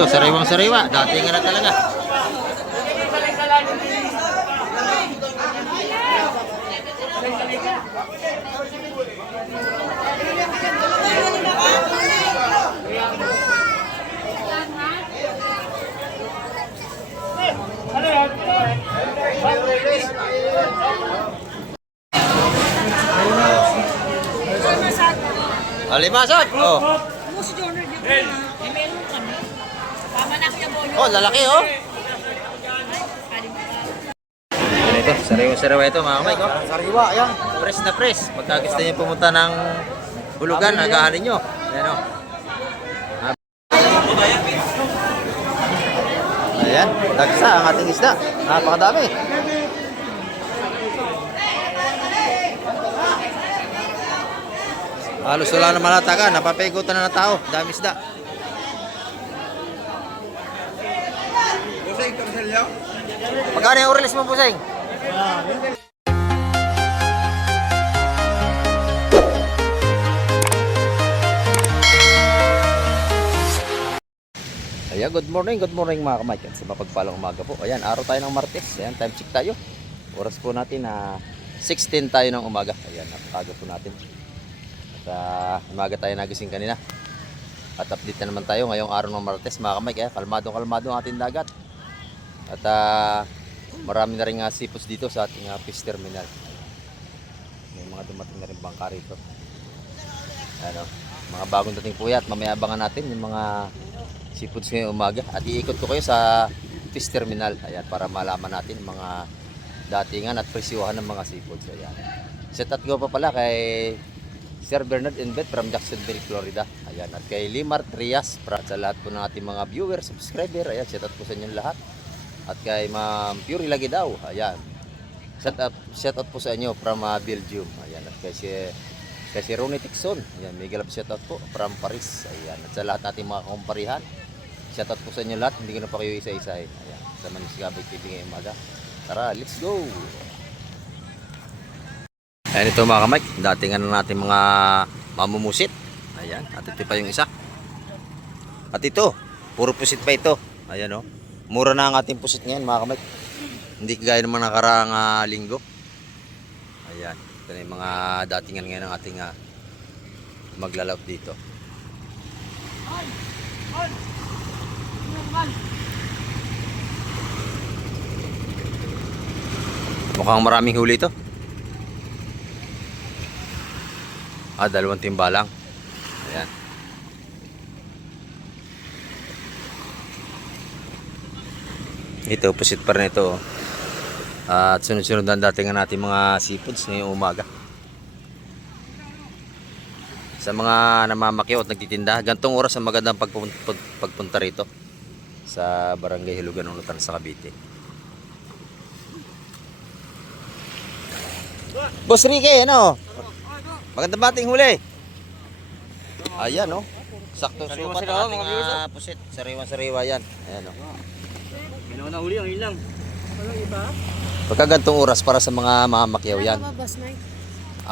ito, sariwang-sariwa. Dati nga na talaga. Alimasag! Oh. Oh, lalaki oh. Ito, sariwa-sariwa ito mga kamay ko. Sariwa, yan. Press na press. Pagka gusto niyo pumunta ng hulugan, nagahanin nyo. Ayan o. Ayan, dagsa ang ating isda. Napakadami. Halos wala naman nataga, napapaigutan na ng tao. Dami isda. Magkano yung release mo, Puseng? Ayan, good morning mga kamay. Sa mapagpalang umaga po. Ayan, araw tayo ng Martes. Ayan, time check tayo. Oras po natin na 16 tayo ng umaga. Ayan, napakaga po natin. At umaga tayo nagising kanina. At update na naman tayo ngayong araw ng Martes mga kamay. Kaya kalmado ang ating dagat. At marami na rin seafoods dito sa ating fish terminal. May mga dumating na rin bangka rito. Ano, mga bagong dating po yan. Mamaya abangan natin yung mga seafoods ngayong umaga. At iikot ko kayo sa fish terminal. Ayan, para malaman natin mga datingan at presyuhan ng mga seafoods. Ayan. Set at go pa pala kay Sir Bernard Inbet from Jacksonville, Florida. Ayan, at kay Limar Trias para sa lahat po ng ating mga viewers, subscriber. Ayan, set out po sa inyo lahat. At kay Ma'am Puri lagi daw. Ayan. Set out po sa inyo from Belgium. Ayan, at kay si Ronnie Tixon. Ayan, may galap set out po from Paris. Ayan, at sa lahat nating mga kumparihan. Set out po sa inyo lahat. Hindi ko na pa kayo isa-isahin. Ayan, sa Manis Gabay TV ngayong umaga. Tara, let's go! Ayan ito mga kamay, datingan na natin mga mamumusit. Ayan, at ito pa yung isa. At ito, puro pusit pa ito. Ayan o, mura na ang ating pusit ngayon mga kamay. Hindi kagaya naman nakaraang linggo. Ayan, ito na yung mga datingan ngayon ng ating maglalaot dito. Mukhang maraming huli ito. Dalawang timba lang. Ayan. Ito, pusit pa rin ito. At sunod-sunod ang datingan natin mga seafoods ngayong umaga. Sa mga namamakyaw at nagtitinda, gantong oras ang magandang pagpunta rito sa Barangay Hilugan ng Lutan sa Cavite. Boss Ricky, ano? Magandang bating huli. Ayan oh. Sakto sukat ang ating pusit. Sariwa-sariwa yan. Ayan oh. Ginawa na huli ang ilang. Ano iba? Pagka gantong oras para sa mga mamakyaw yan.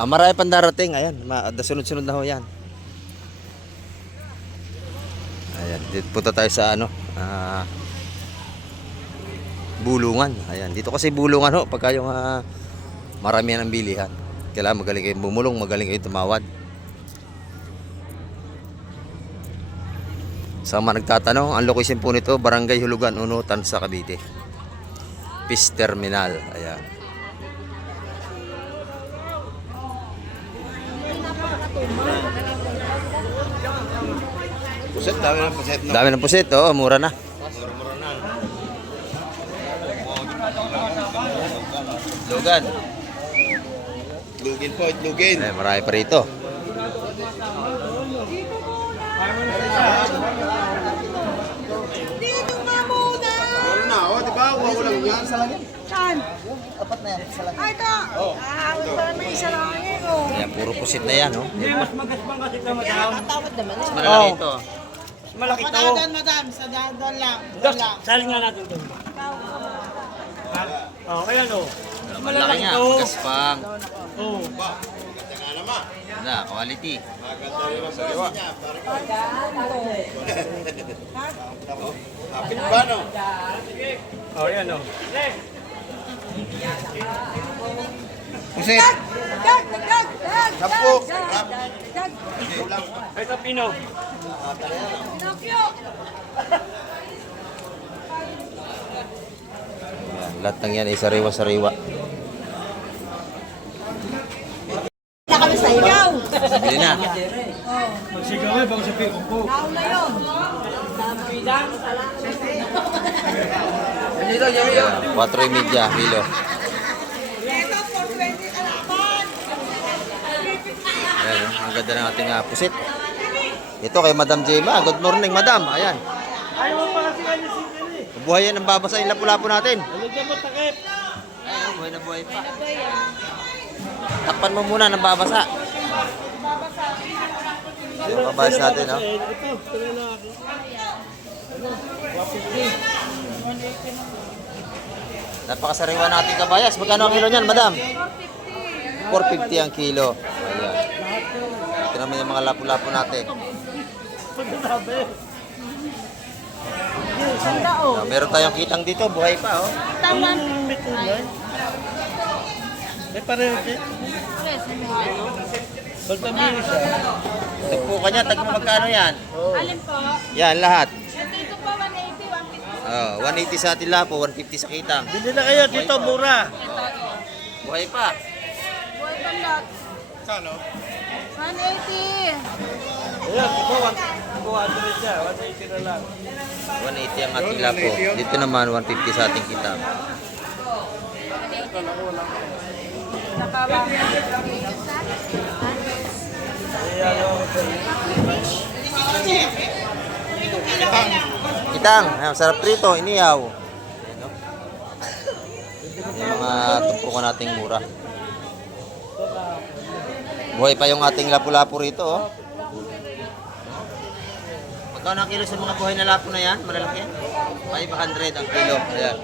Marami pang darating. Ayan. Sunod-sunod na ho yan. Ayan. Dito punta tayo sa ano. Bulungan. Ayan. Dito kasi bulungan ho. Pagka yung maramihan ang bilihan. Kailangan magaling kayong bumulong, magaling kayong tumawad. Sa mga nagtatanong, ang location po nito, Barangay Hulugan, Unutan sa Cavite. Fish Terminal. Ayan. Pusit, dami ng pusit. No? Dami ng pusit, oo, mura na. Mura na. Lugan. Itlugin po, itlugin. Marami pa rito. Dito nga muna! Ano na, oh, di ba? Walang yan sa langit. Saan? Apat na yan sa langit. Ay, ito! Ahawit pa naman isa lang yun, oh. Ayan, puro pusit na yan, oh. Mas magaspang kasi ito, madam. Katawad naman eh. Malalaki ito. Mas malaki ito. Padadan, madam. Sa dadan lang. Doon lang. Salin nga natin ito. Oh, ayan oh. Malaki nga, gaspang. Oh. Na, quality. Oh, yan oh. Pusit. Sampu. Ay, Tapino. Ayan, lahat ng yan ay sariwa-sariwa. Na kami sa ikaw. Bili na. Magsigaw eh, bago sabihin ko po. Nauna yun. 4.30 kilo. Ito, 420 na naman. Ayan, ang ganda ng ating pusit. Ito kay Madam Jema. Good morning, Madam. Ayan. Ayaw mo pa kasi kanya single eh. Buhay yan ang babasa yung lapu-lapu natin. Nalagyan mo takip. Ayan, buhay na buhay pa. Takpan mo muna ng babasa. Yung babas natin, no? Ito, tuloy na ako. Napakasariwa natin kabayas. Magkano ang kilo niyan, Madam? 450 ang kilo. Ayan. Ito naman yung mga lapu-lapu natin. Meron tayong kitang dito. Buhay pa, oh. Eh, pareho din. Baltamini siya. Tagpo ka niya. Tagpo magkano yan? Alin po? Yan, lahat. Ito po, 180, 150. Oh, 180 sa atin lapo, 150 sa kitang. Bili na kayo dito, mura. Buhay pa. Buhay pa lot. Kano? 180. Ayan, ito, 200 siya. 180 na lang. 180 ang ating lapo. Dito naman, 150 sa ating kitang. Kitang, ayun, sarap prito, iniyaw. Ayan, no? Yung mga tumpukan nating mura. Buhay pa yung ating lapu-lapu rito, oh. Magkano ang kilo sa mga buhay na lapu na yan? Malalaki? 500 ang kilo. Ayan.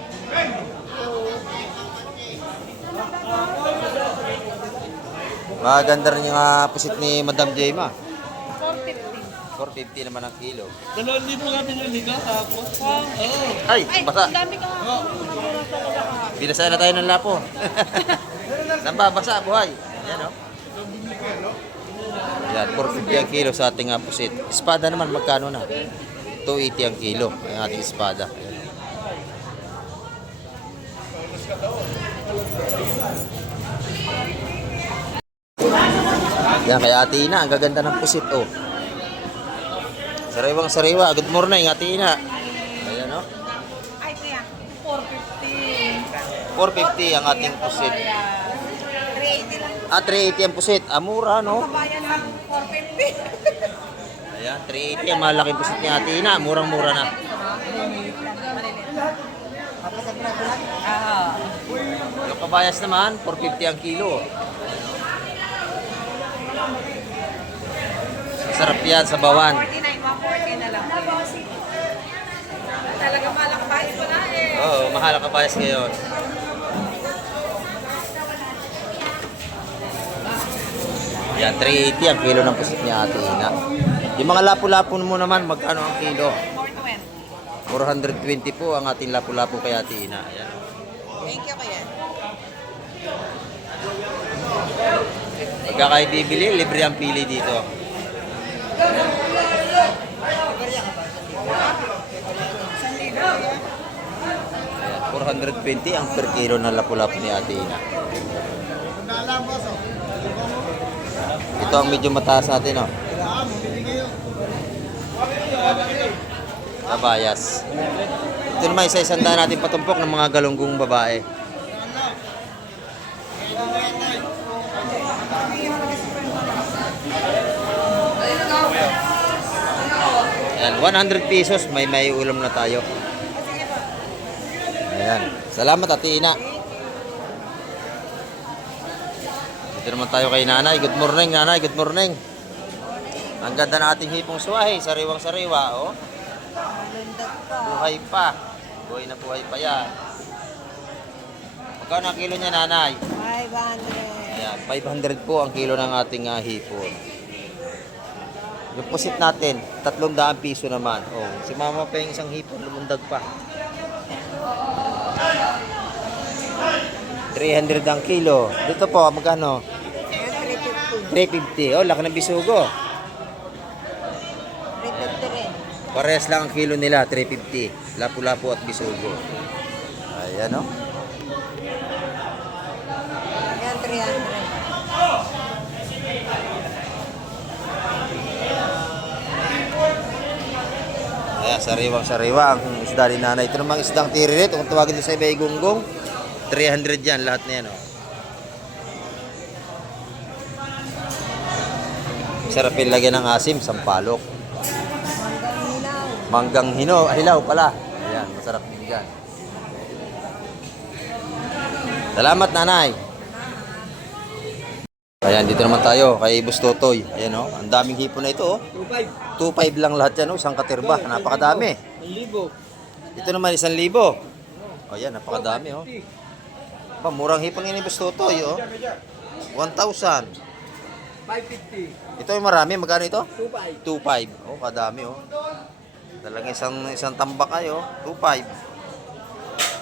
Maganda rin yung pusit ni Madam Jema. 450 naman ang kilo. 2,000 nga binili ka, tapos. Oo. Ay, basa. Ang dami ka nga. Binasa na tayo ng lapo. Nambabasa, buhay. Ayan, oh. Yan, 450 ang kilo sa ating pusit. Espada naman, magkano na? 280 ang kilo ang ating espada. Ayan. Yan, kay Ate Ina, ang gaganda ng pusit, oh. Sariwang sariwa. Good morning, Ate Ina. Ayan, oh. Ay, kaya, 450. 450 ang ating pusit. 380 lang. 380 ang pusit. Mura, no? Kabayan lang, 450. Ayan, 380 ang malaking pusit ni Ate Ina. Murang-mura na. Yung kabayas naman, 450 ang kilo. Masarap yan sa bawan. 49, 140 na lang. Talaga malak bahay ko na eh. Oo, mahal ang kabayas ngayon. Yan, 380 ang kilo ng pusit ni Ate Ina. Yung mga lapu-lapu mo naman, magkano ang kilo? 420 po ang ating lapu-lapu kay Ate Ina. Ayan. Thank you, kuya. Pagka kayo bibili, libre ang pili dito. Ayan, 420 ang per kilo ng lapu-lapu ni Ate Ina. Ito ang medyo mataas natin, oh. Kabayas. Ito naman isa-isang daan natin patumpok ng mga galunggong babae. Ayan, 100 pesos, may ulam na tayo. Ayan. Salamat, Ate Ina. Dito naman tayo kay Nanay. Good morning, Nanay. Good morning. Ang ganda ng ating hipong suwahe. Sariwang-sariwa, oh. Buhay pa. Buhay na buhay pa yan. Magkano ang kilo niya, Nanay? 500. Ayan, 500 po ang kilo ng ating hipon. Yung pusit natin, 300 piso naman. Oh, si mama pa yung isang hipon, lumundag pa. 300 ang kilo. Dito po, magkano? 350. Oh, laki ng bisugo. 350 rin. Parehas lang ang kilo nila, 350. Lapu-lapu at bisugo. Ayan, oh. Ayan, 300. Ayan, sariwang-sariwa ang isda ni nanay. Ito namang isdang tiririt. Kung tawagin nyo sa iba, gunggong. 300 yan, lahat na yan, oh. Sarap yung lagyan ng asim, sampalok. Manggang hilaw pala. Ayan, masarap din yan. Salamat, nanay. Ayan, dito naman tayo kay Boss Totoy. Ayan, oh. Ang daming hipon na ito, oh. 2.5 lang lahat yan, oh. Isang katirba. Napakadami. 1,000. Ito naman, 1,000. O yan, napakadami, oh. Pa, murang hipon nga ni Boss Totoy, oh. 1,000. 550. Ito yung marami. Magkano ito? 2,500. 2.5. Oh, kadami, oh. Talagang isang tambak kayo, 2.5.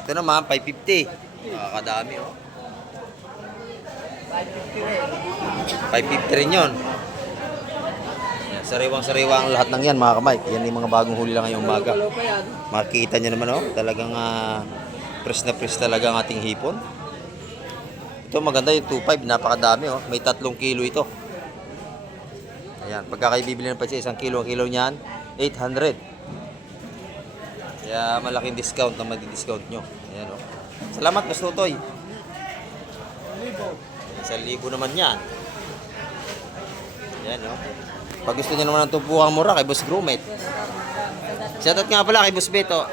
Ito naman, 550. Kadami, oh. 550 rin. 550 rin yun. Yan, sariwang-sariwa ang lahat ng yan, mga kamay. Yan yung mga bagong huli lang ngayong umaga. Kalo pa yan. Makikita nyo naman, oh. Talagang press na press talaga ang ating hipon. Ito maganda yung 2.5. Napakadami, oh. May 3 kilo ito. Ayan. Pagka kayo bibili ng patsi, 1 kilo, ang kilo niyan, 800. Kaya malaking discount na madi-discount nyo. Ayan, oh. Salamat, Boss Totoy. 1,000 naman yan. Ayan, oh. Pag gusto nyo naman ng tumpukan mura, kay Boss Grumet. Shoutout nga pala kay Boss Beto.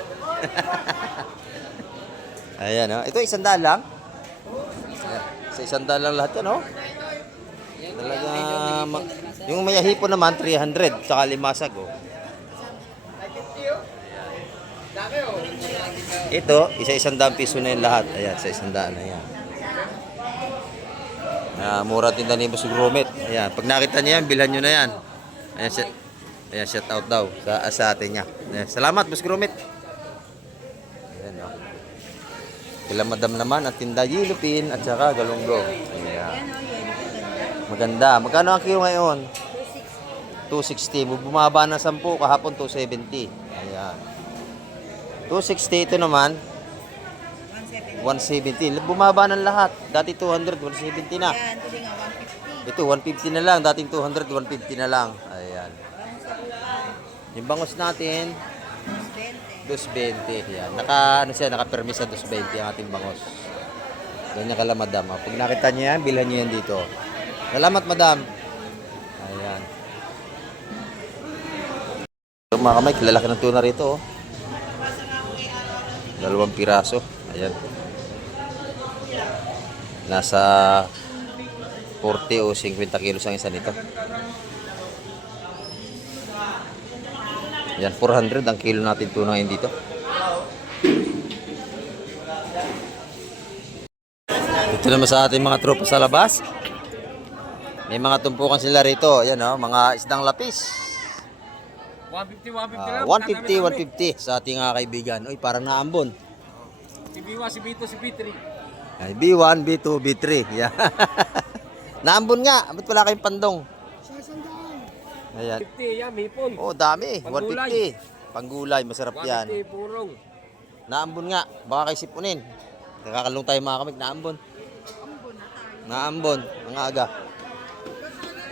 Ayan, oh. Ito, 100 lang. Ayan. Sa 100 lang lahat yan, oh. Talaga, yung may hipon naman, 300. Tsaka limasag, oh. Ito, isa-100 piso na yung lahat. Ayan, sa 100 na yan. Mura tinda ni Boss Grumet. Ayan, pag nakita niya yan, bilhan nyo na yan. Ayan, shout out daw sa atin niya. Ayan, salamat, Boss Grumet. Ayan, oh. Sila madam naman at tinda yilupin at saka galunggong. Ayan. Maganda. Magkano ang kilo ngayon? 260. Bumaba na 10, kahapon 270. Ayan. 260 ito naman. 170. Bumaba ng lahat. Dati 200, 170 na. Ayan, ito din nga, 150. Ito 150 na lang. Dating 200, 150 na lang. Ayan. Yung bangos natin, 220. Yan. Naka-permis sa 220 ang ating bangos. Ganyan kala, madam. Pag nakita niyo yan, bilhan niyo yan dito. Salamat, madam. Ayan. So, mga kamay, kilalaki ng tuna rito, oh. 2 piraso. Ayan. Nasa 40 o 50 kilos ang isa nito. Yan, 400 ang kilo natin tuna ngayon dito. Dito naman sa ating mga tropa sa labas. May mga tumpukan sila rito. Ayan, oh, mga isdang lapis. 150 lang. 150 sa ating kaibigan. Uy, parang naambon. Si B1, si B2, si B3. Ay, B1, B2, B3. Yeah. Naambon nga. Ba't wala kayong pandong? Ayan. 50 yan, hipon. Oh, dami. Panggulay. 150. Panggulay, masarap yan. 150 purong. Naambon nga. Baka kayo sipunin. Nakakalong tayo mga kamig. Naambon. Naambon. Ang aga.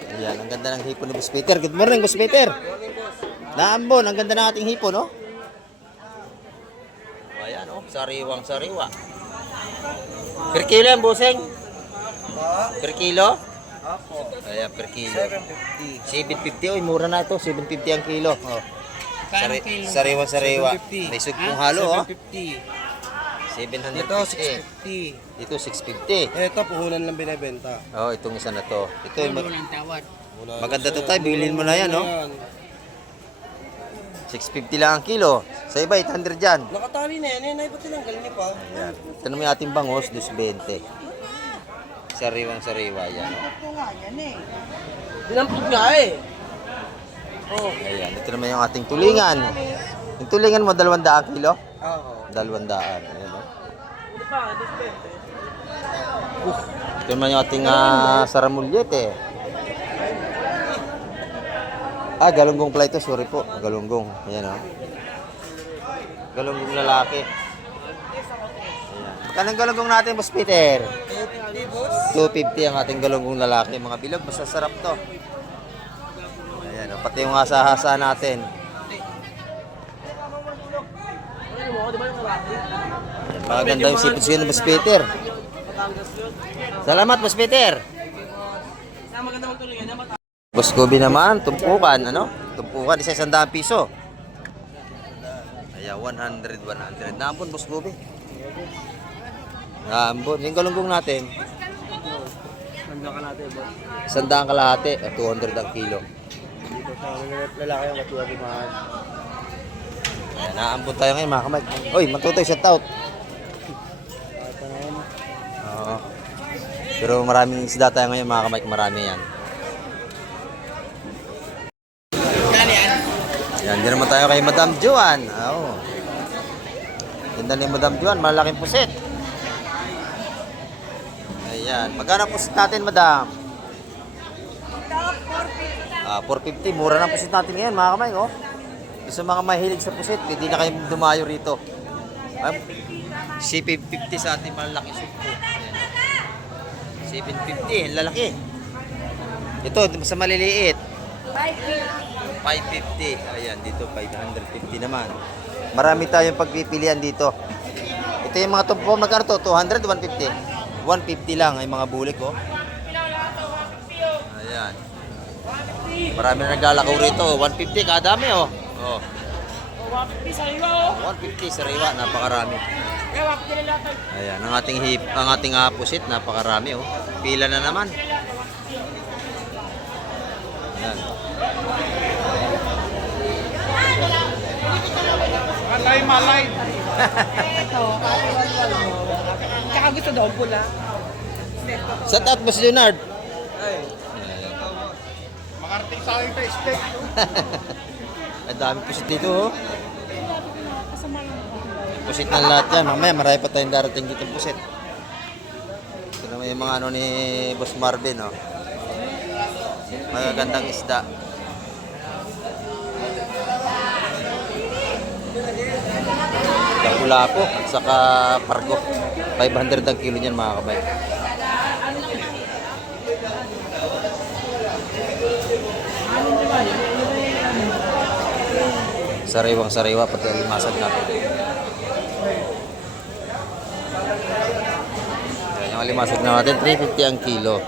Ayan, ang ganda ng hipon ni Boss Peter. Good morning, Boss Peter. Naambon, ang ganda ng ating hipon, no? Ayan, oh. Sariwang sariwa. Per kilo yan, Buseng? Per kilo? Apo. Ayan, per kilo. 750. 750. Uy, mura na ito. 750 ang kilo. Oh. Sariwang sariwa. May sugpong halo, oh. 750. 750. Ito, 650. Ito, 650. Ito, puhunan lang binibenta. Oh, itong isa na to. Ito, yung tawad. maganda to tayo. Bilhin mo na yan, no? 650 lang ang kilo. Sa iba, 800 dyan. Nakatali na yan. Yan ay pati lang. Galing pa. Ayan. Ito naman yung ating bangos, 220. Sariwang sariwa yan. Ito nga, yan eh. Dinampot nga eh. Ayan, ito naman yung ating tulingan. Yung tulingan mo, 200 kilo? Oo. 200. Ayan, oh. Ito naman yung ating saramulyete. Galunggong pala ito. Sorry po. Galunggong. Ayan, oh. Galunggong lalaki. Ayan. Magkano ang galunggong natin, Boss Peter? 250 ang ating galunggong lalaki. Mga bilog, masasarap to. Ayan, oh. Pati yung hasa-hasa natin. Maganda yung sipot siya ng Boss Peter. Salamat, Boss Peter. Boss Kobe naman, tumpukan, ano? Tumpukan, isa 100 piso. Ayan, 100. Naambon, Boss Kobe. Naambon. Yung galunggong natin. Nandiyan ka natin, boss. 100 kalahati, 200 ang kilo. Dito sa lalaki ang katuwa di mahal. Ayan, naambon tayo ngayon, mga kamay. Oy, matutoy, shout out. Oo. Pero maraming isda tayo ngayon, mga kamay. Marami yan. Yan, din naman tayo kay Madam Juan. Oo. Ganda ni Madam Juan, malaking pusit. Ayan, magkano pusit natin, Madam? 450, mura ng pusit natin ngayon, mga kamay, oh. Sa mga mahilig sa pusit, hindi na kayo dumayo rito. C550 sa ating malaki sukpo. 750, lalaki. Ito, sa maliliit. 550. Ayan, dito 550 naman. Marami tayong pagpipilian dito. Ito yung mga tumpo, magkano to? 200, 150. 150 lang ay mga bulik, oh. Ayan. Marami na naglalakaw rito. 150 kadami, oh. Oh. 150 sa iwa, oh. 150 sa riwa, napakarami. Ayan, ang ating pusit, napakarami, oh. Pila na naman. Ayan. Malay. Ito, tsaka gusto daw pula. Sa taat, Boss Leonard. Makarating sa akin tayo, spec. Ang dami pusit dito, oh. Pusit na lahat yan. Mamaya, marami pa tayong darating dito pusit. Ito naman yung mga ano ni Boss Marvin, oh. Magagandang isda. Lapu-lapu at saka pargo. 500 ang kilo niyan, mga kabay. Sariwang-sariwa pati alimasag natin. Ayan, yung alimasag natin 350 ang kilo.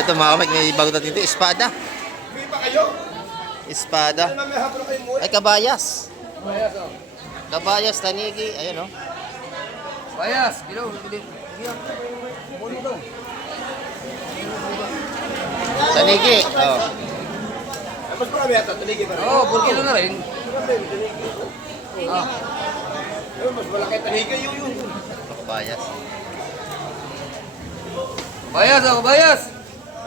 Ito mga kamay, may bago natin ito, espada. Espada. Ay, kabayas. Kabayas, tanigi, ayun, oh. Bayas, bilaw. Tanigi, oh. Mas marami yata, tuligin pa rin. Oo, 4 kilo na rin. Mas malaki taligay yun. Kabayas. Bayas ako, bayas.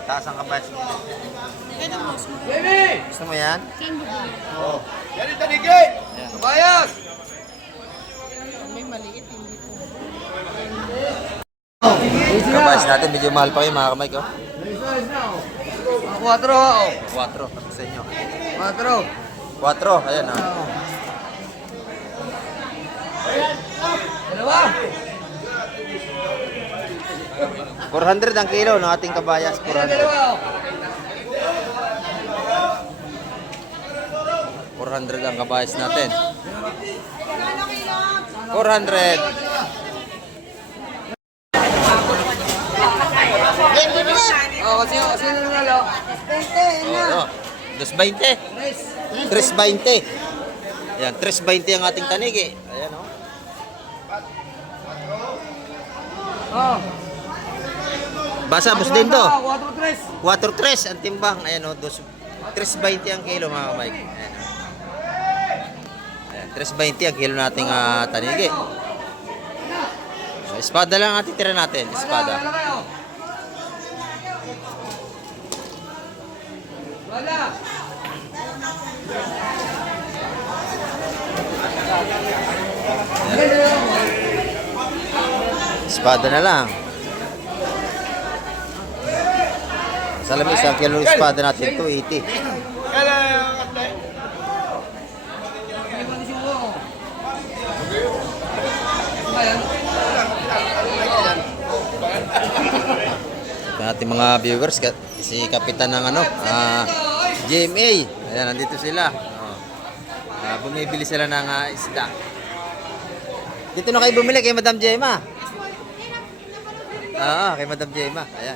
Mataas ang kabayas. Baby! Gusto mo yan? Yan yung taligay! Bayas! Kabayas natin, medyo mahal pa kayo, mga kamay ko. 4 ako. 4, tapos sa inyo. 4. 4, ayan, oh. Dalawa. 400 ang kilo ng ating kabayas. 400. Dalawa. 400 ang kabayas natin. 400. Oh, kasi nanalo. Oh, 220. 320. Ayan, 320 ang ating tanigi. Ayan, oh. Oh. Basa, Boss din to. 4-3. 4-3 ang timbang. Ayan, oh. 320 ang kilo, mga Mike. Ayan, oh. Ayan, 320 ang kilo nating tanigi. Espada lang ang titira natin. Espada. Espada na lang. Sa alam mo, isang kilo espada natin, 280. Ito ating mga viewers, si kapitan ng GMA. Ayan, nandito sila. Bumibili sila ng isda. Dito na kayo bumili kay Madam Gemma. Kay Madam Gemma. Ayan.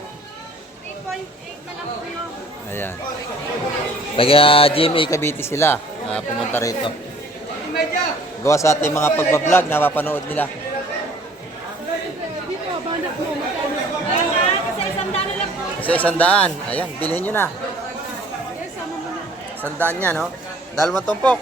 3.8 na lang po yun. Ayan. Taga GMA Cavite sila. Pumunta rito. Gawa sa ating mga pagbablog na mapanood nila. Kasi 100. Ayan, bilhin nyo na. 100 yan, no? Dalawang tumpok.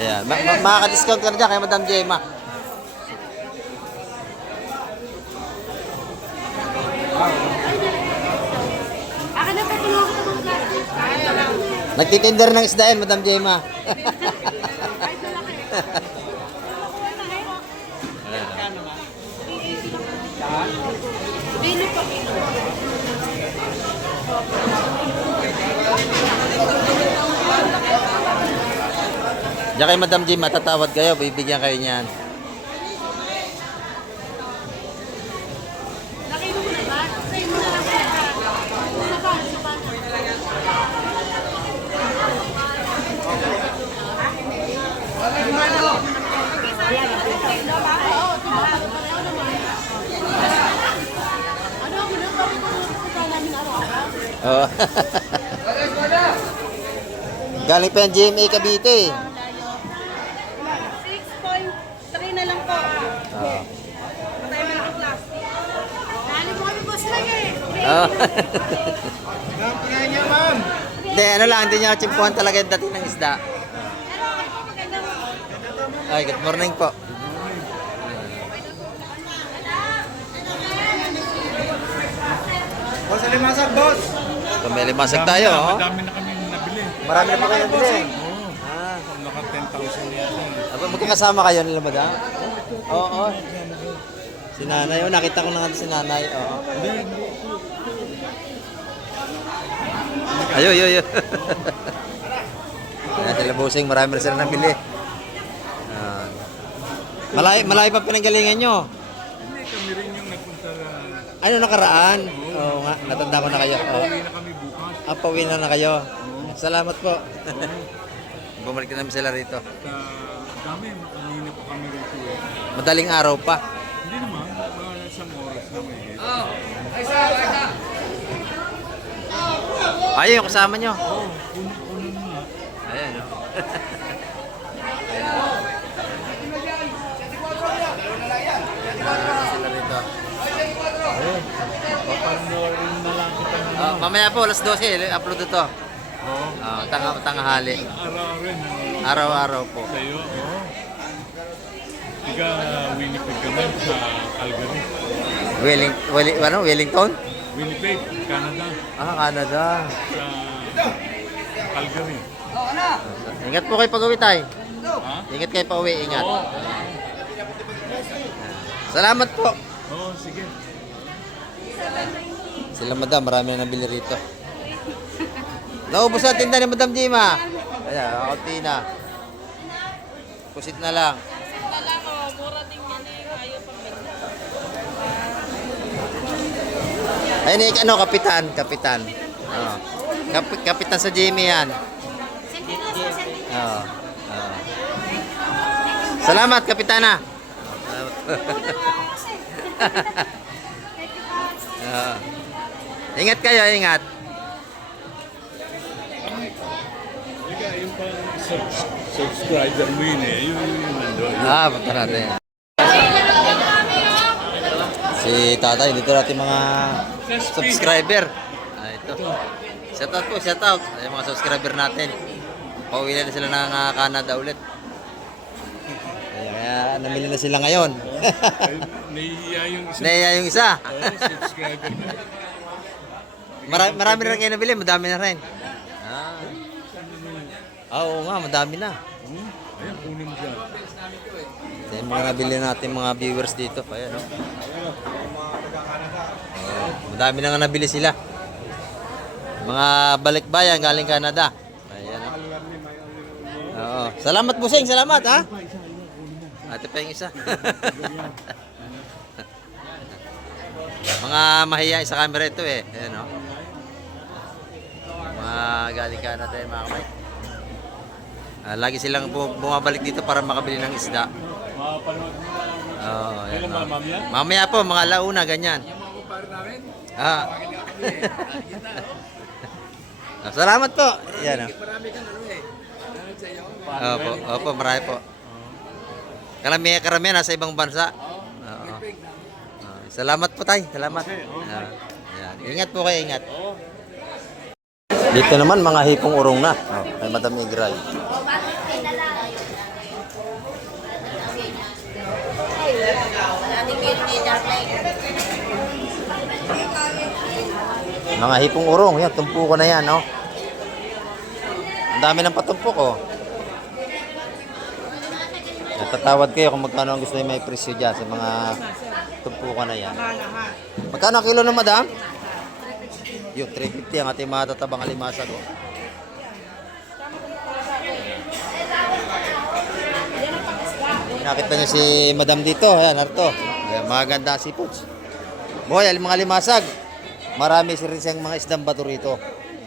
Ayan, makaka-discount ka na dyan kay Madam Gemma. Akin na po tulungan ko ng plastic. Nagtitinder ng isda yan, Madam Gemma. Bili po, bili. Diyan kay Madam Gemma, tatawad kayo, bibigyan kayo niyan. Laki mo na ba? Sa'yo mo na lang kaya. Sa ba? Oh. Galing pa yung GMA Cavite. 6.3 na lang po. Oh. Patay mo ng plastic. Dali mo kami boss lang eh. Oh. Hindi, ano lang, hindi niya chimpuhan talaga yung dating ng isda. Pero ako po maganda mo. Ay, good morning po. Boss, alimasag, boss. Tumilimasag tayo, oh. Madami na kami nabili. Marami na po kayo nabili. Oo. Naka 10,000 yan. Magkakasama kayo nila, Madam? Oo. Si Nanay, oh, nakita ko na nga si Nanay. Oo. Ayo. Ayan sila busing, marami na sila nabili. Malayo pa pinanggalingan nyo. Hindi, kami rin yung nagpunta na. Ano nakaraan? Oo nga, natanda ko na kayo. Oo. Uwi na kami bukas. Pauwi na kayo. Salamat po. Bumalik na namin sila rito. At dami, makanina pa kami rito eh. Madaling araw pa. Hindi naman, mga isang oras na may hit. Ayun yung kasama nyo. Oo, puno-puno na nga. Ayan, no? Sila rito. Papanoorin na lang kita na. Mamaya po, alas 12, upload ito. Oo. Tanghali. Araw-rin. Araw-araw po. Sa'yo, oo. Tiga Winnipeg kami sa Calgary. Wellington? Winnipeg, Canada. Canada. Sa Calgary. Ingat po kayo pag-uwi tayo. Ha? Ingat kayo pa-uwi, ingat. Oo. Salamat po. Oo, sige. Sila Madam, marami na nabili rito. Naubos na tinda ni Madam Gemma. Ayan, kaunti na. Pusit na lang. Ayun, kapitan. Oh. Kapitan sa Jimmy yan. Oh. Oh. Salamat, kapitana. Oh. Ingat kayo, ingat. Teka, yung pang subscriber mo yun eh. Yung nandun. Punta natin. Si Si tatay, dito natin mga subscriber. Ito. Shout out po, shout out. Ay, mga subscriber natin. Pauwi na sila ng Canada ulit. Kaya namili na sila ngayon. Nahihiya yung isa. Naiya yung isa. Subscriber na. Marami na rin kayo nabili, madami na rin. Oo nga, madami na. Ayan, kunin mo dyan. Ito yung mga nabili natin mga viewers dito. Ayan, no? Madami na nga nabili sila. Mga balikbayan galing Canada. Ayan, no? Oo. Salamat Busing, salamat ha. Ate pa yung isa. Mga mahiya sa camera ito eh. Ayan, no? Mga galing Canada yung mga kamay. Lagi silang bumabalik dito para makabili ng isda. Mapanood mo na. Oo, ayan, Kailan ba, mamaya? mamaya po, mga launa, ganyan. Ah. Salamat po. Yan, oh. Opo, opo, marami po. Karamihan nasa ibang bansa. Oo. Salamat po tay, salamat. Yan. Ingat po kayo, ingat. Dito naman mga hipong urong na. May Madam Igray. Mga hipong urong, yan, tumpuko na yan, no? Ang dami ng patumpok, oh. Tatawad kayo kung magkano ang gusto nyo may presyo dyan sa mga tumpuko na yan. Magkano ang kilo na, madam? Yung 350 ang ating matatabang alimasag, oh. Nakita niyo si madam dito, ayan, narito. Ayan, maganda si Puts. Boy, mga limasag. Marami rin siyang mga isdang bato rito.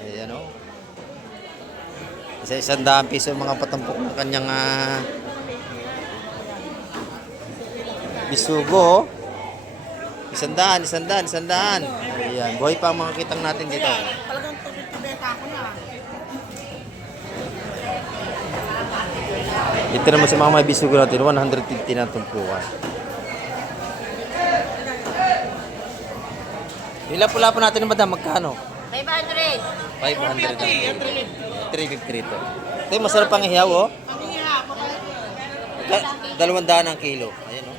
Ayan, o. Isa-100 piso mga patumpok ng kanyang bisugo. 100. Ayan, buhay pa ang mga kitang natin dito. Talagang tubig-tubeta ako na. Ito naman sa mga may bisugo natin, 150 na tumpukan. Yung lapu-lapu natin, madam, magkano? 500. 500. 350 rito. Ito yung masarap pang ihaw, oh. Ang hiya, 200 ang kilo. Ayan, oh.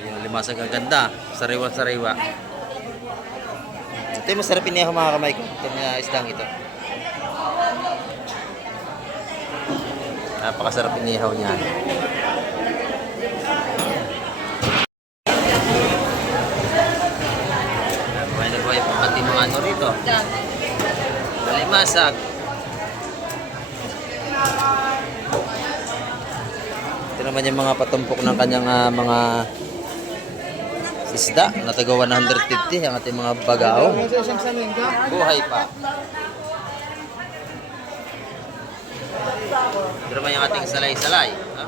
Ayan, limasag ang ganda. Sariwa-sariwa. Ito yung masarap inihaw, mga kamay ko. Itong isdang ito. Napakasarap inihaw niyan. Buhay na buhay pa pati mga ano rito. Malimasag. Ito naman yung mga patumpok ng kanyang mga isda na taga 150 ang ating mga bagaong. Buhay pa. Ito naman yung ating salay-salay. Ha?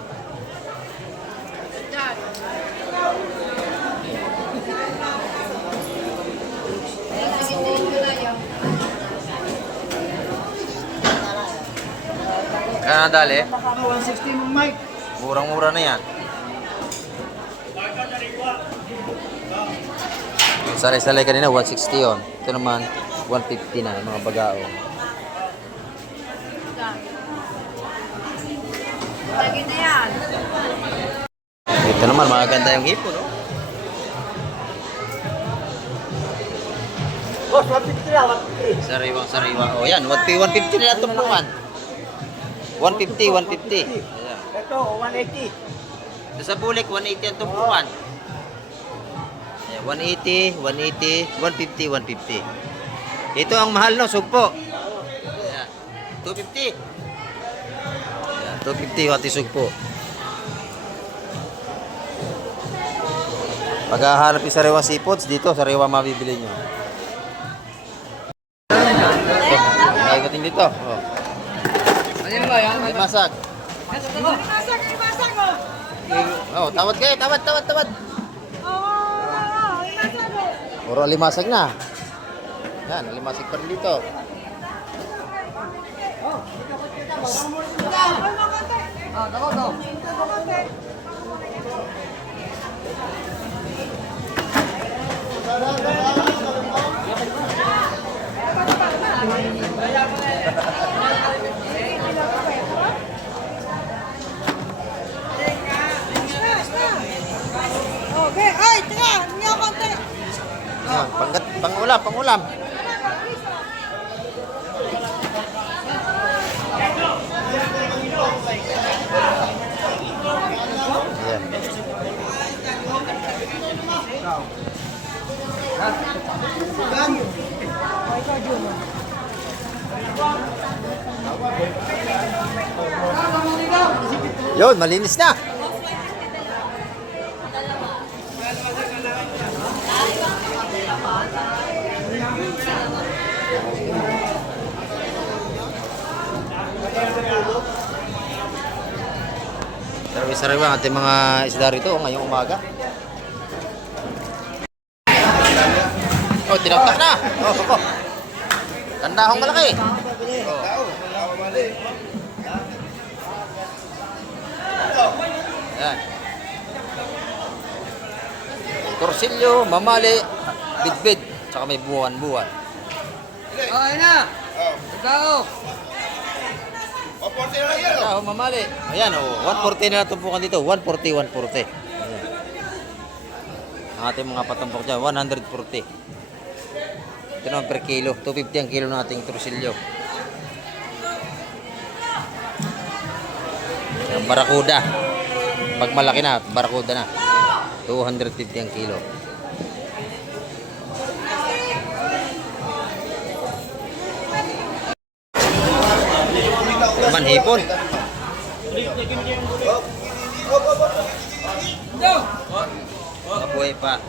Kaya dali? 160 mong mic. Murang-mura na yan. Yung salay-salay kanina, 160 yun. Ito naman, 150 na, mga bagaong. Lagi na yan. Ito naman, maganda yung hipo, no? Boss, 150 na, 150. Sariwang-sariwa. O yan, 150 na lang tumpukan. 150. Ayan. Ito, 180. Ito sa bulik, 180 ang tumpukan. Ayan, 180, 150. Ito ang mahal, no? Sugpo. Ayan, 250. Ayan, 250 yung ating sugpo. Paghahanap yung sariwang seafoods, dito, sariwang mabibili nyo. Ikatin dito. Oh. Ano ba yan? Limasag. Imasag, oh. Oh, tawad kayo, tawad. Oh, imasag, oh. Puro limasag na. Yan, limasag pa rin dito. Okay, ay, teka, hindi ako konti. Ayan, pangulam, pangulam. Ayan. Yun, malinis na. Sariwa-sariwa ang ating mga isda rito ngayong umaga. Oh, tinagtak na. Oh. Tandahong malaki. Yan. Torsilyo, mamali, bidbid, tsaka may buwan-buwan. Oh, ayun na. Ikaw. Oporte na lang yan. Ah, mamali. Ayan, oh, 140 na tumpukan dito. 140, 140. Ayan. Ang ating mga patumpok dyan, 140. Ito naman per kilo. 250 ang kilo ng ating torsilyo. Ang barakuda. Pag malaki na, barakuda na. 250 ang kilo. Naman hipon. Mabuhay pa.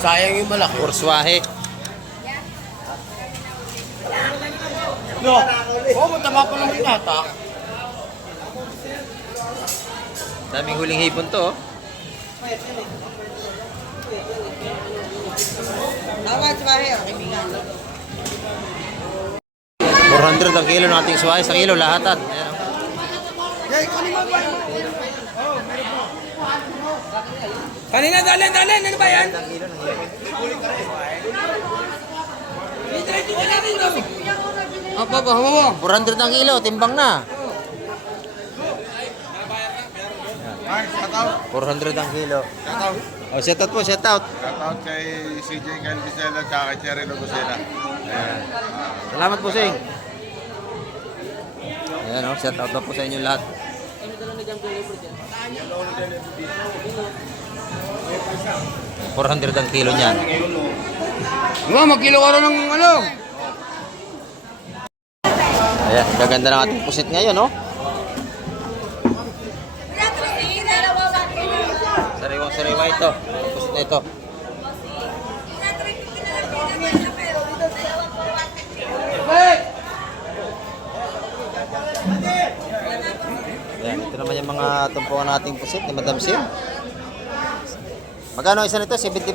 Sayang yung malaki. Kurswahe. No. Oh, mataba pa naman yata. Daming huling hipon to. Oh. Tawad sa bahay, kaibigan. 400 ang kilo ng ating swahe sa kilo, lahatan. Ayan, oh. Kanina, dalin. Ano ba yan? Apa ba? 400 ang kilo, timbang na. 400 ang kilo. Oh, shout out po, shout out. Shoutout kay CJ Calvisela at kay Cherry Logosela. Ayan. Salamat po, Sing. Ayan, oh, shout out na po sa inyo lahat. 400 ang kilo niyan. Diba, mag-kilo ka rin ng ano? Ayan, gaganda ng ating pusit ngayon, no? Sariwang-sariwa ito. Pusit na ito. Ayan, ito naman yung mga tumpuan nating pusit ni Madam Sim. Magkano isa nito? 75?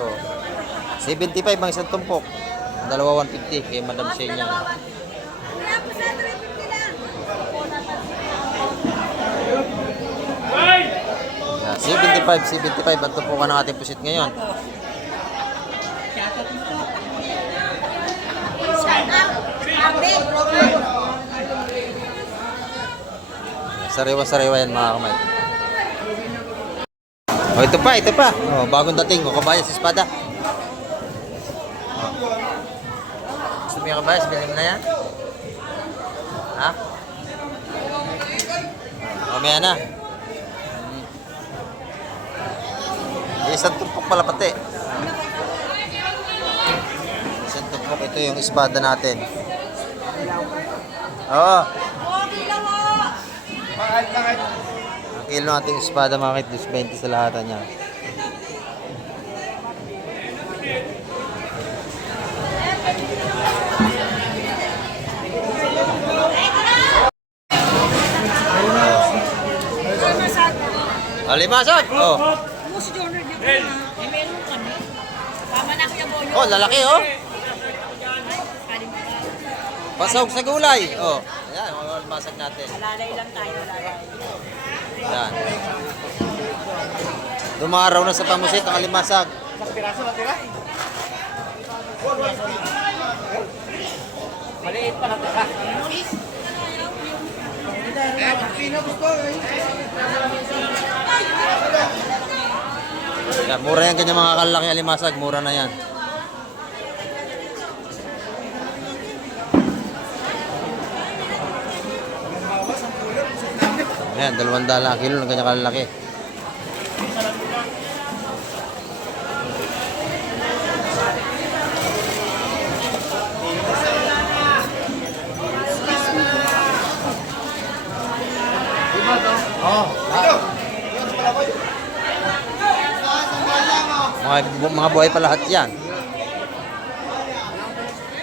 Oo. 75 ang isang tumpok. Dalawa 150 kay Madam Sim niya. Yeah, 75 ang tumpukan ng ating pusit ngayon. Sariwa-sariwa yan mga kamay. Oh, ito pa. Oh, bagong dating. O, kabayas, espada. Oh. Gusto mo yung kabayas? Bilhin mo na yan? Ha? Mamaya na. Isang tumpok pala pati. Isang tumpok. Ito yung espada natin. Oo. Ang kilo nating espada mga kit, 20 sa lahatan niya. Alimasag! Oh. Eh, meron kami. Tama na Kuya Boyo. Oh, lalaki oh. Kalim pa. Pasahog sa gulay. Oh, ayan, masag natin. Alalay lang tayo, alalay. Yan. Dumaraw na sa pamusit ang alimasag. Maliit pa na taka. Yan, mura yan ganyan mga kalaki alimasag. Mura na yan. Ayan, 200 kilo ng ganyan kalalaki. Mga buhay pa lahat yan.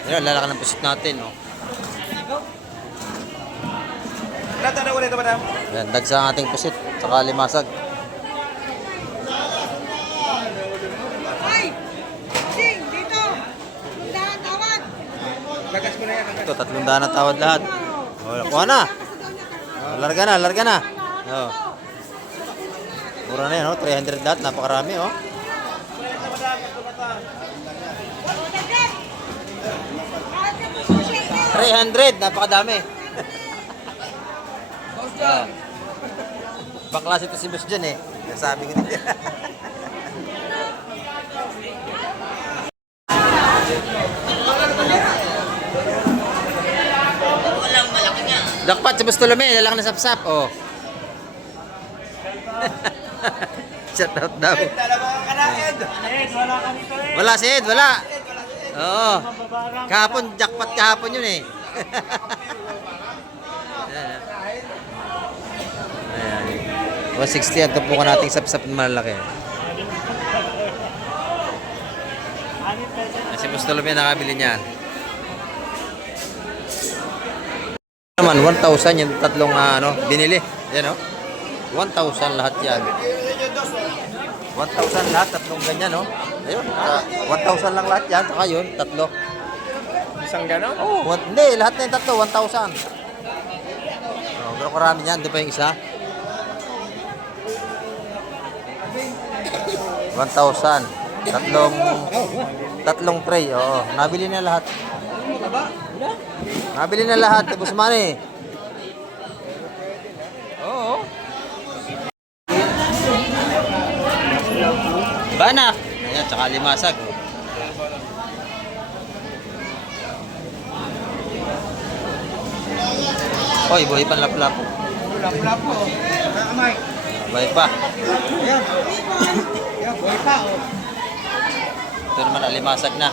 Ayan, lalaki ng pusit natin. Oh. Ayan, dagsa ang ating pusit. Saka limasag. Ay! Sing, dito! Dahan, tawad! Ito, 300 na tawad lahat. Oh, kuha na. Oh, larga na, larga na. Oh. Mura na yan, oh. 300 lahat. Napakarami, oh. 300, napakadami. Baklas ito si Boss John eh. Sabi ko din. Dakpat si Boss Tolome, lalaki na sapsap. Oh. Shout out daw. Wala ka nito eh. Wala si Ed, wala. Oo. Kahapon, jackpot kahapon yun eh. Ayan. 160 ang tumpukan nating sapsap na malaki. Si Boss Tolome nakabili niyan. Naman 1,000 yung tatlong binili. Yan oh. 1,000 lahat yan. 1,000 lahat, tatlong ganyan oh. Ayun, 1,000 lang lahat yan. Saka yun, tatlo. Isang gano'n? Oh, hindi, lahat na yung tatlo, 1,000. Oh, pero karami yan. Di pa yung isa? 1,000. Tatlong tray. Oo, nabili na lahat. Nabili na lahat. Tapos money. Oo. Banak. Ayan, tsaka limasag. Oy, buhay pa laplap. Lapo-lapo. Kakamay. Buhay pa. Ayan. Ayan, buhay pa oh. Ito naman, alimasag na.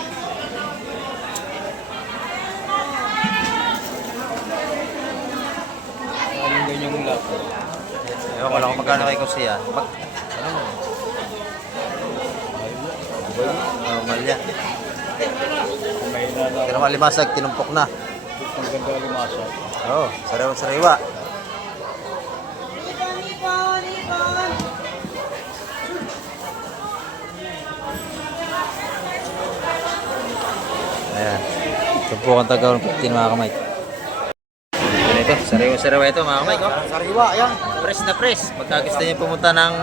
Anong ganyang lapo? Ewan ko lang kung magkano kay Kusiya. Ano mo? Malya. May lalaw. Pero alimasag, tinumpok na. Ang ganda limasa. Oo, sariwa-sariwa. Ipon, ipon, ipon! Ayan. Tumpukan tagaw ng 15 mga kamay. Ayan ito, sariwa-sariwa ito mga kamay. Oh. Sariwa, ayan. Press na press. Pagka gusto niyo pumunta ng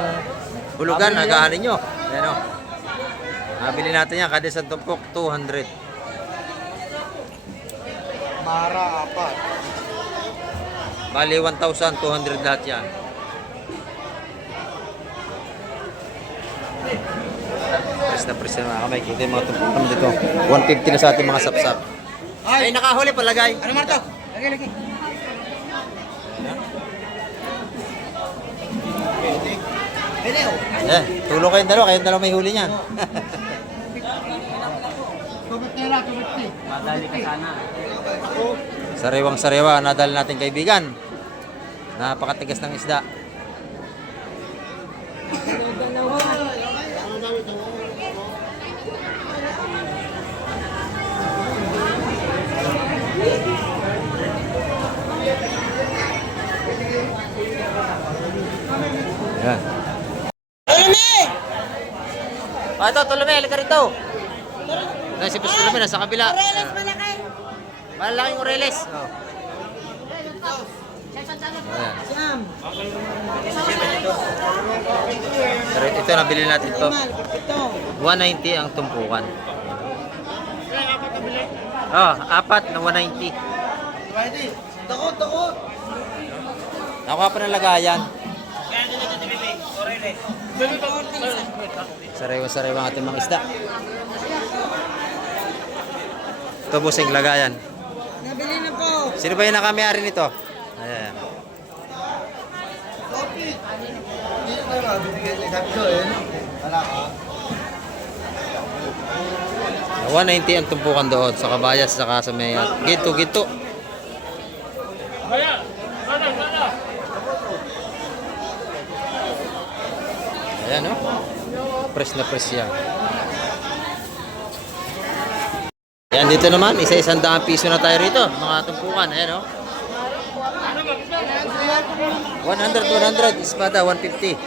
hulugan, nagahanin nyo. Ayan o. Nabili natin yan, kada isang tumpok, 200. Mara, apat. Bali, 1,200 lahat yan. Press na press na mga kamay. Kita yung mga tumpok naman dito. 150 na sa ating mga sapsap. Ay, nakahuli palagay. Ano Marto? Lagi. Ayan, tulong kayong dalawa may huli niyan. Madali ka sana. Sariwang-sariwa, nadal natin kaibigan. Napakatigas ng isda. Ayan. piraso. Ay, si Pastor Lumen, nasa kabila. Oreles malaki. Malalaking oreles. Oh. Ayan. Siyam. Pero ito, nabili natin to. Mal, ito. 190 ang tumpukan. Apat na 190. Takot. Nakuha pa ng lagayan. Sariwa-sariwa ang ating mga isda. Ito, busing lagayan. Nabili na po. Sino ba yung nakamiyari nito? Ayan. Na 190 ang tumpukan doon sa Kabayas saka sa may ginto. Ayan, no? Press na press yan. Ayan, dito naman, isa-100 piso na tayo rito. Mga tumpukan, ayan, no? 100, espada, 150.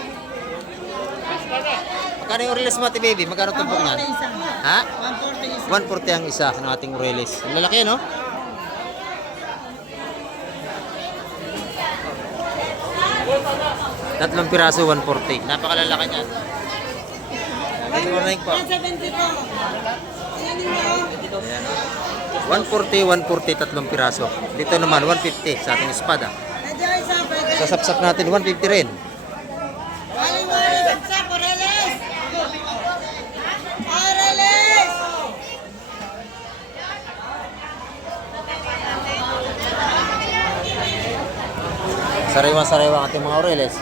Magkano yung oreles mo, ate baby? Magkano tumpok niyan? Ha? 140 ang isa ng ating oreles. Ang lalaki, no? Tatlong piraso, 140. Napakalalaki niyan. Good morning po. 170 po. Ayan yung mga. Ayan. 140, tatlong piraso. Dito naman, 150 sa ating espada. Medyo isa pwede. Sasapsap natin, 150 rin. Waling bagsak, Oreles. Oreles. Sariwa-sariwa ang ating mga oreles.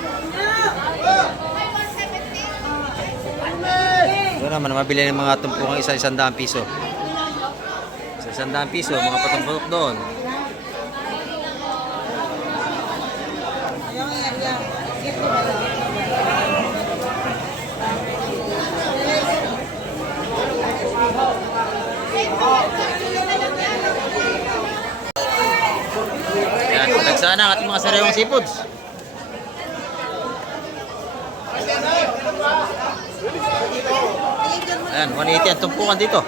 Doon naman, mabili ng mga tumpukang isa-100 piso. Isa-100 piso, mga patumpok doon. Ayaw nga yan. Skip ko ba? Ayan, nagsana ang ating mga sariwang seafoods. Ayan, 180 ang tumpukan dito.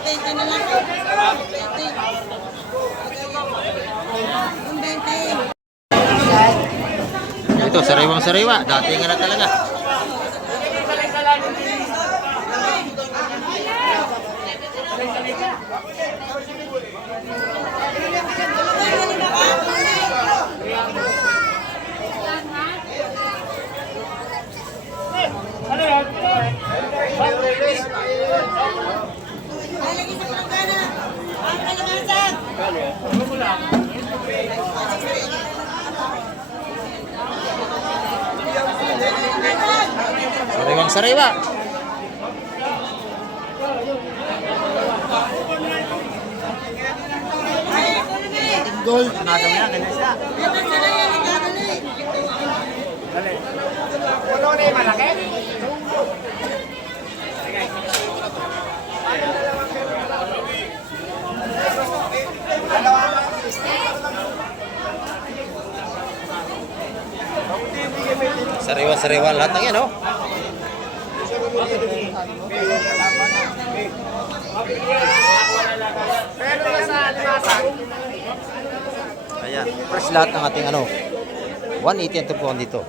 Bente na lang po. Bente. Yung bente. Ito, sariwang sariwa. Dati nga na talaga. Lalagay sa planggana. Ang kalamansan. Sariwang sariwa. Gold. Nada mo yan, ganyan siya. Dapat sa lang yan, nagkakali. Sariwa-sariwa lahat ng yan, oh. Ayan, fresh lahat ng ating ano. 180 ang tupuan dito.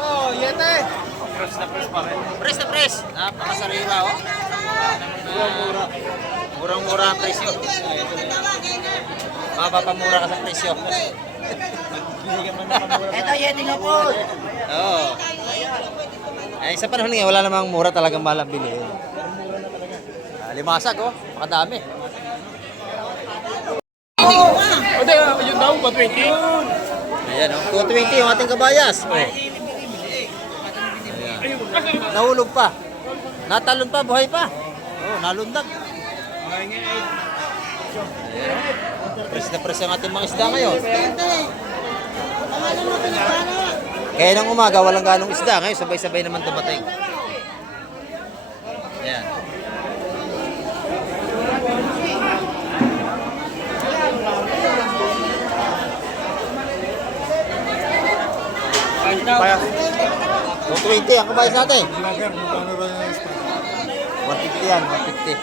Oh, yete. Fresh na fresh. Napakasariwa, oh. Murang-mura ang presyo. Mapapamura ka sa presyo. Ito, yete nga po. Oo. Ay, sa panahon ngayon, wala namang mura talagang mahal ang bili. Limasag, oh. Makadami. Ate, yun daw, 220. Ayan, oh. 220 yung ating kabayas. Oh. Ayan. Nahulog pa. Natalon pa, buhay pa. Oh, nalundag. Ayan. Press na press ang ating mga isda ngayon. Bente. Pangalan mo pinagkala. Kaya ng umaga, walang ganong isda. Ngayon, sabay-sabay naman dumating. Ayan. Kaya, 220 ang kabayas natin. vlogger, magkano ba yung stock? 150 yan, 150.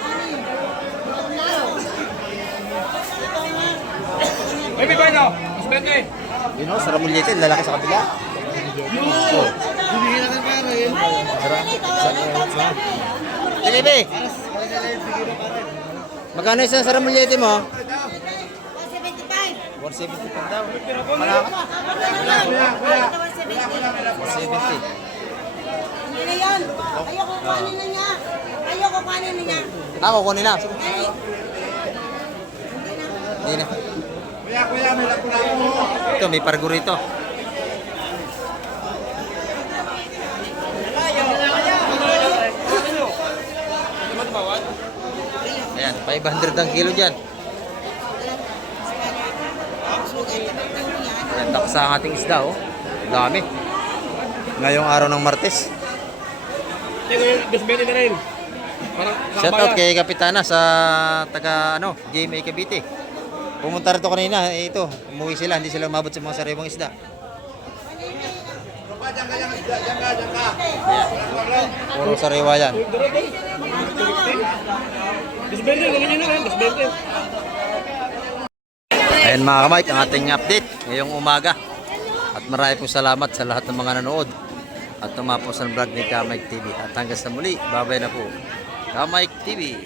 May bibay na. Mas bente. Yun o, saramulyete, lalaki sa kabila. Oh. Sige, be. Magkano isang saramulyete mo? 175. 170 daw. Malaki. 170. Hindi na yan. Ayoko kuhanin na niya. Ayoko kuhanin na niya. Ako, kunin na. Dali. Hindi na. Ito, may pargo rito. Ayan, 500 ang kilo dyan. Ayan, taksa ang ating isda, oh. Dami. Ngayong araw ng Martes. Mas bente na rin. Parang Shoutout kay Kapitana sa taga GMA Cavite. Pumunta rito kanina, ito, umuwi sila, hindi sila umabot sa mga sariwang isda. Ayan. Puro sariwa yan. Mas bente, ganun yun mas bente. Ayan mga kamay, ang ating update ngayong umaga. At marami pong salamat sa lahat ng mga nanood. At tumapos ang vlog ni Kamay TV. At hanggang sa muli, babay na po. Kamay TV.